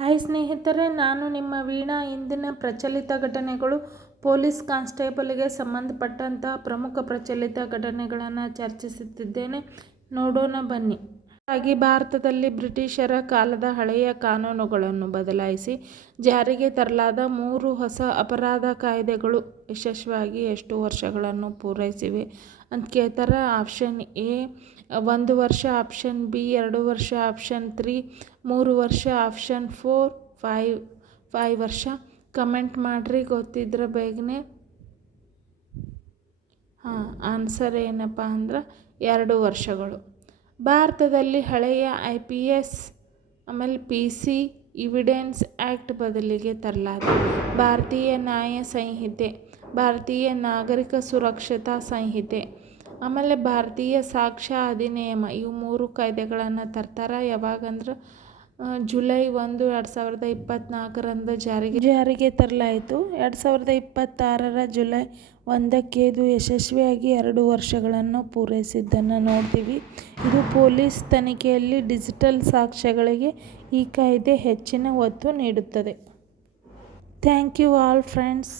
Hi ಸ್ನೇಹಿತರೆ, ನಾನು ನಿಮ್ಮ ವೀಣಾ. ಇಂದಿನ ಪ್ರಚಲಿತ ಘಟನೆಗಳು. ಪೊಲೀಸ್ ಕಾನ್ಸ್ಟೇಬಲ್ಗೆ ಸಂಬಂಧಪಟ್ಟಂತಹ ಪ್ರಮುಖ ಪ್ರಚಲಿತ ಘಟನೆಗಳನ್ನು ಚರ್ಚಿಸುತ್ತಿದ್ದೇನೆ. ನೋಡೋಣ ಬನ್ನಿ. ಹಾಗಾಗಿ ಭಾರತದಲ್ಲಿ ಬ್ರಿಟಿಷರ ಕಾಲದ ಹಳೆಯ ಕಾನೂನುಗಳನ್ನು ಬದಲಾಯಿಸಿ ಜಾರಿಗೆ ತರಲಾದ 3 ಹೊಸ ಅಪರಾಧ ಕಾಯ್ದೆಗಳು ಯಶಸ್ವಿಯಾಗಿ ಎಷ್ಟು ವರ್ಷಗಳನ್ನು ಪೂರೈಸಿವೆ ಅಂತ ಕೇಳ್ತಾರೆ. ಆಪ್ಷನ್ ಎ 1 ವರ್ಷ, ಆಪ್ಷನ್ ಬಿ 2 ವರ್ಷ, ಆಪ್ಷನ್ 3 3 ವರ್ಷ, ಆಪ್ಷನ್ 4 5 ವರ್ಷ. ಕಮೆಂಟ್ ಮಾಡಿರಿ ಗೊತ್ತಿದ್ರೆ ಬೇಗನೆ. ಆನ್ಸರ್ ಏನಪ್ಪ ಅಂದ್ರೆ 2 ವರ್ಷಗಳು. ಭಾರತದಲ್ಲಿ ಹಳೆಯ IPS ಆಮೇಲೆ PC ಎವಿಡೆನ್ಸ್ ಆ್ಯಕ್ಟ್ ಬದಲಿಗೆ ತರಲಾದ ಭಾರತೀಯ ನ್ಯಾಯ ಸಂಹಿತೆ, ಭಾರತೀಯ ನಾಗರಿಕ ಸುರಕ್ಷತಾ ಸಂಹಿತೆ, ಆಮೇಲೆ ಭಾರತೀಯ ಸಾಕ್ಷ್ಯ ಅಧಿನಿಯಮ, ಇವು 3 ಕಾಯ್ದೆಗಳನ್ನು ತರ್ತಾರೆ. ಯಾವಾಗಂದ್ರೆ ಜುಲೈ 1, 2024ರಂದು ಜಾರಿಗೆ ತರಲಾಯಿತು. 2026ರ ಜುಲೈ 1ಕ್ಕೆ ಇದು ಯಶಸ್ವಿಯಾಗಿ 2 ವರ್ಷಗಳನ್ನು ಪೂರೈಸಿದ್ದನ್ನು ನೋಡ್ತೀವಿ. ಇದು ಪೊಲೀಸ್ ತನಿಖೆಯಲ್ಲಿ ಡಿಜಿಟಲ್ ಸಾಕ್ಷ್ಯಗಳಿಗೆ ಈ ಕಾಯ್ದೆ ಹೆಚ್ಚಿನ ಒತ್ತು ನೀಡುತ್ತದೆ. Thank you all friends.